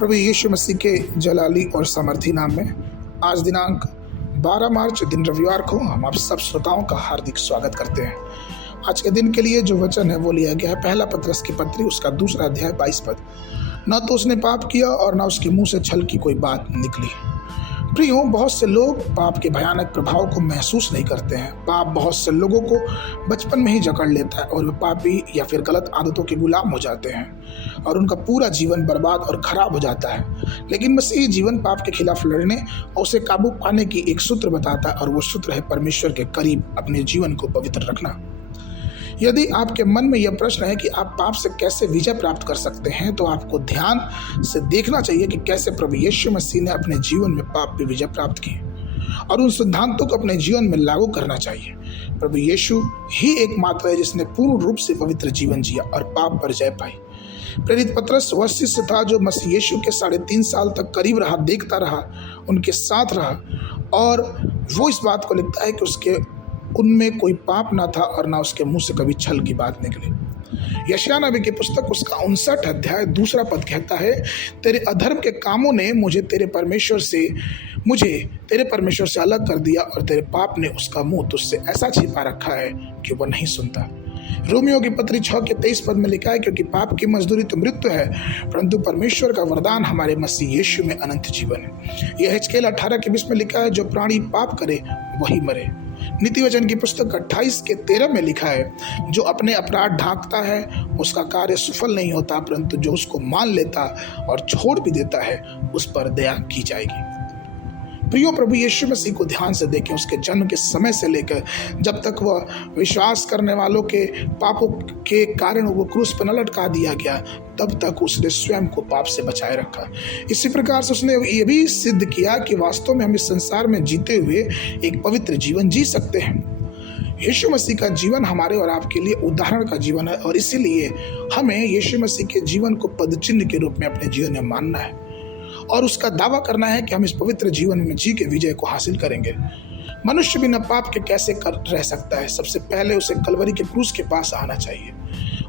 प्रभु यीशु मसीह के जलाली और सामर्थी नाम में आज दिनांक 12 मार्च दिन रविवार को हम आप सब श्रोताओं का हार्दिक स्वागत करते हैं। आज के दिन के लिए जो वचन है वो लिया गया है पहला पत्रस की पत्री उसका 2 अध्याय 22 पद। न तो उसने पाप किया और न उसके मुंह से छल की कोई बात निकली। प्रियो, बहुत से लोग पाप के भयानक प्रभाव को महसूस नहीं करते हैं। पाप बहुत से लोगों को बचपन में ही जकड़ लेता है और वे पापी या फिर गलत आदतों के गुलाम हो जाते हैं और उनका पूरा जीवन बर्बाद और खराब हो जाता है। लेकिन मसीही जीवन पाप के खिलाफ लड़ने और उसे काबू पाने की एक सूत्र बताता है और वो सूत्र है परमेश्वर के करीब अपने जीवन को पवित्र रखना। यदि आपके मन में यह प्रश्न है कि आप पाप से कैसे विजय प्राप्त कर सकते हैं, तो आपको ध्यान से देखना चाहिए कि कैसे प्रभु यीशु मसीह ने अपने जीवन में पाप पर विजय प्राप्त की और उन सिद्धांतों को अपने जीवन में लागू करना चाहिए। प्रभु यीशु ही एकमात्र है जिसने पूर्ण रूप से पवित्र जीवन जिया और पाप पर जय पाई। प्रेरित पतरस वह शिष्य था जो मसीह यीशु के 3.5 साल तक करीब रहा, देखता रहा, उनके साथ रहा और वो इस बात को लिखता है कि उनमें कोई पाप ना था और ना उसके मुंह से कभी छल की बात निकली। यशायाह नबी की पुस्तक उसका 59 अध्याय 2 पद कहता है, तेरे अधर्म के कामों ने मुझे तेरे परमेश्वर से अलग कर दिया और तेरे पाप ने उसका मुंह तुझसे ऐसा छिपा रखा है कि वह नहीं सुनता। रोमियो की पत्री 6 के 23 पद में लिखा है, क्योंकि पाप की मजदूरी तो मृत्यु है, परंतु परमेश्वर का वरदान हमारे मसीह यीशु में अनंत जीवन है। यह हिजकेल 18 के 20 में लिखा है, जो प्राणी पाप करे वही मरे। नीति वचन की पुस्तक 28 के 13 में लिखा है, जो अपने अपराध ढांकता है उसका कार्य सफल नहीं होता, परंतु जो उसको मान लेता और छोड़ भी देता है उस पर दया की जाएगी। प्रियो, प्रभु यीशु मसीह को ध्यान से देखें। उसके जन्म के समय से लेकर जब तक वह विश्वास करने वालों के पापों के कारण वो क्रूस पर न लटका दिया गया, तब तक उसने स्वयं को पाप से बचाए रखा। इसी प्रकार से उसने ये भी सिद्ध किया कि वास्तव में हम इस संसार में जीते हुए एक पवित्र जीवन जी सकते हैं। यीशु मसीह का जीवन हमारे और आपके लिए उदाहरण का जीवन है और इसीलिए हमें यीशु मसीह के जीवन को पदचिन्ह के रूप में अपने जीवन में मानना है और उसका दावा करना है कि हम इस पवित्र जीवन में जी के विजय को हासिल करेंगे। मनुष्य बिना पाप के कैसे रह सकता है? सबसे पहले उसे कलवरी के क्रूस के पास आना चाहिए।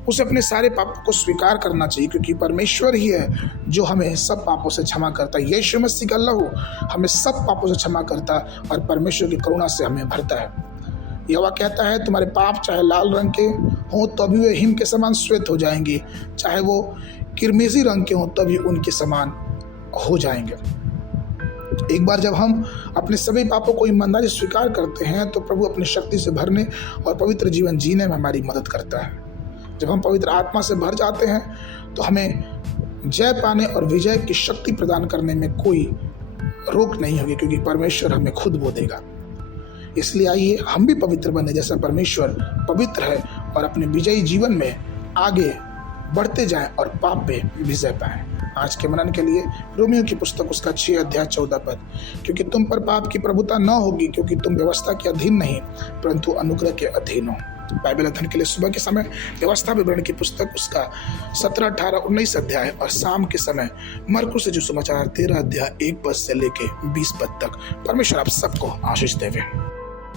उसे अपने सारे पापों को स्वीकार करना चाहिए, क्योंकि परमेश्वर ही है जो हमें सब पापों से क्षमा करता है। यीशु मसीह का लहू हमें सब पापों से क्षमा करता है और परमेश्वर की करुणा से हमें भरता है। यहोवा कहता है, तुम्हारे पाप चाहे लाल रंग के हों तो भी वे हिम के समान श्वेत हो जाएंगे, चाहे वो किरमिजी रंग के हों तभी उनके समान हो जाएंगे। एक बार जब हम अपने सभी पापों को ईमानदारी से स्वीकार करते हैं तो प्रभु अपनी शक्ति से भरने और पवित्र जीवन जीने में हमारी मदद करता है। जब हम पवित्र आत्मा से भर जाते हैं तो हमें जय पाने और विजय की शक्ति प्रदान करने में कोई रोक नहीं होगी, क्योंकि परमेश्वर हमें खुद वो देगा। इसलिए आइए हम भी पवित्र बने जैसा परमेश्वर पवित्र है और अपने विजयी जीवन में आगे बढ़ते जाएं और पाप पे विजय पाएं। आज के मनन के लिए रोमियो की पुस्तक उसका 6 अध्याय 14 पद, क्योंकि तुम पर पाप की प्रभुता न होगी, क्योंकि तुम व्यवस्था के अधीन नहीं परंतु अनुग्रह के अधीन हो। बाइबल अध्ययन के लिए सुबह के समय व्यवस्था विवरण की पुस्तक उसका 17, 18, 19 अध्याय और शाम के समय मरकुस से जो समाचार 13 अध्याय 1 पद से लेके 20 पद तक। परमेश्वर आप सबको आशीष देवे।